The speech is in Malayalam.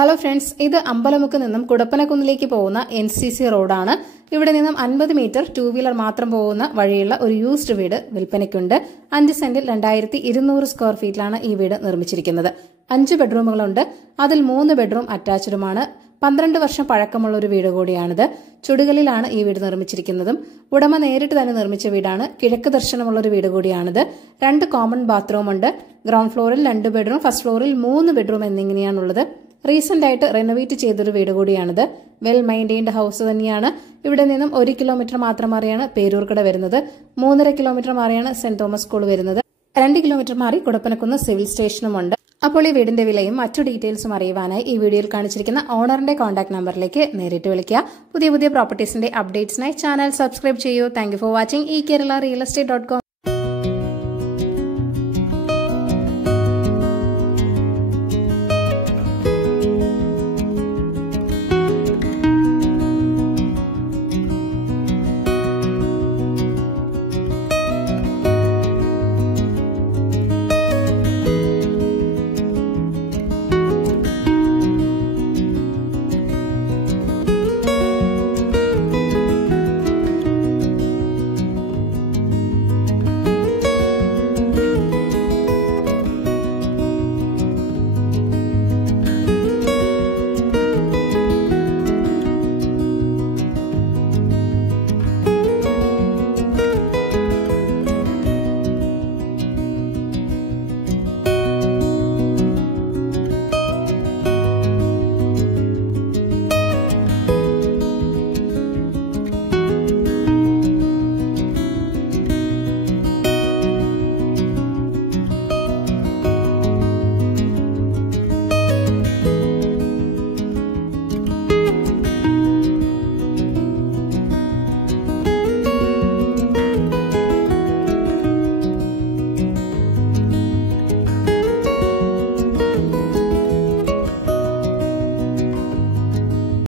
ഹലോ ഫ്രണ്ട്സ്, ഇത് അമ്പലമുക്ക് നിന്നും കുടപ്പനക്കുന്നിലേക്ക് പോകുന്ന NCC റോഡാണ്. ഇവിടെ നിന്നും 50 മീറ്റർ 2 വീലർ മാത്രം പോകുന്ന വഴിയുള്ള ഒരു യൂസ്ഡ് വീട് വിൽപ്പനയ്ക്കുണ്ട്. 5 സെന്റിൽ 2200 സ്ക്വയർ ഫീറ്റിലാണ് ഈ വീട് നിർമ്മിച്ചിരിക്കുന്നത്. 5 ബെഡ്റൂമുകളുണ്ട്. അതിൽ 3 ബെഡ്റൂം അറ്റാച്ച്ഡുമാണ്. 12 വർഷം പഴക്കമുള്ള ഒരു വീട് കൂടിയാണിത്. ചുടുകല്ലിലാണ് ഈ വീട് നിർമ്മിച്ചിരിക്കുന്നതും. ഉടമ നേരിട്ട് തന്നെ നിർമ്മിച്ച വീടാണ്. കിഴക്ക് ദർശനമുള്ള ഒരു വീട് കൂടിയാണിത്. 2 കോമൺ ബാത്റൂം ഉണ്ട്. ഗ്രൗണ്ട് ഫ്ലോറിൽ 2 ബെഡ്റൂം, ഫസ്റ്റ് ഫ്ലോറിൽ 3 ബെഡ്റൂം എന്നിങ്ങനെയാണുള്ളത്. റീസെന്റ് ആയിട്ട് റെനോവേറ്റ് ചെയ്തൊരു വീട് കൂടിയാണിത്. വെൽ മെയിൻറ്റെയിൻഡ് ഹൗസ് തന്നെയാണ്. ഇവിടെ നിന്നും 1 കിലോമീറ്റർ മാത്രം മാറിയാണ് പേരൂർക്കട വരുന്നത്. 3.5 കിലോമീറ്റർ മാറിയാണ് സെന്റ് തോമസ് സ്കൂൾ വരുന്നത്. 2 കിലോമീറ്റർ മാറി കുടപ്പനക്കുന്ന് സിവിൽ സ്റ്റേഷനുമുണ്ട്. അപ്പോൾ ഈ വീടിന്റെ വിലയും മറ്റു ഡീറ്റെയിൽസും അറിയുവാനായി ഈ വീഡിയോയിൽ കാണിച്ചിരിക്കുന്ന ഓണറിന്റെ കോൺടാക്ട് നമ്പറിലേക്ക് നേരിട്ട് വിളിക്കുക. പുതിയ പ്രോപ്പർട്ടീസിന്റെ അപ്ഡേറ്റ്സിനായി ചാനൽ സബ്സ്ക്രൈബ് ചെയ്യൂ. Thank you for watching. ഈ കേരള റിയൽ എസ്റ്റേറ്റ്.com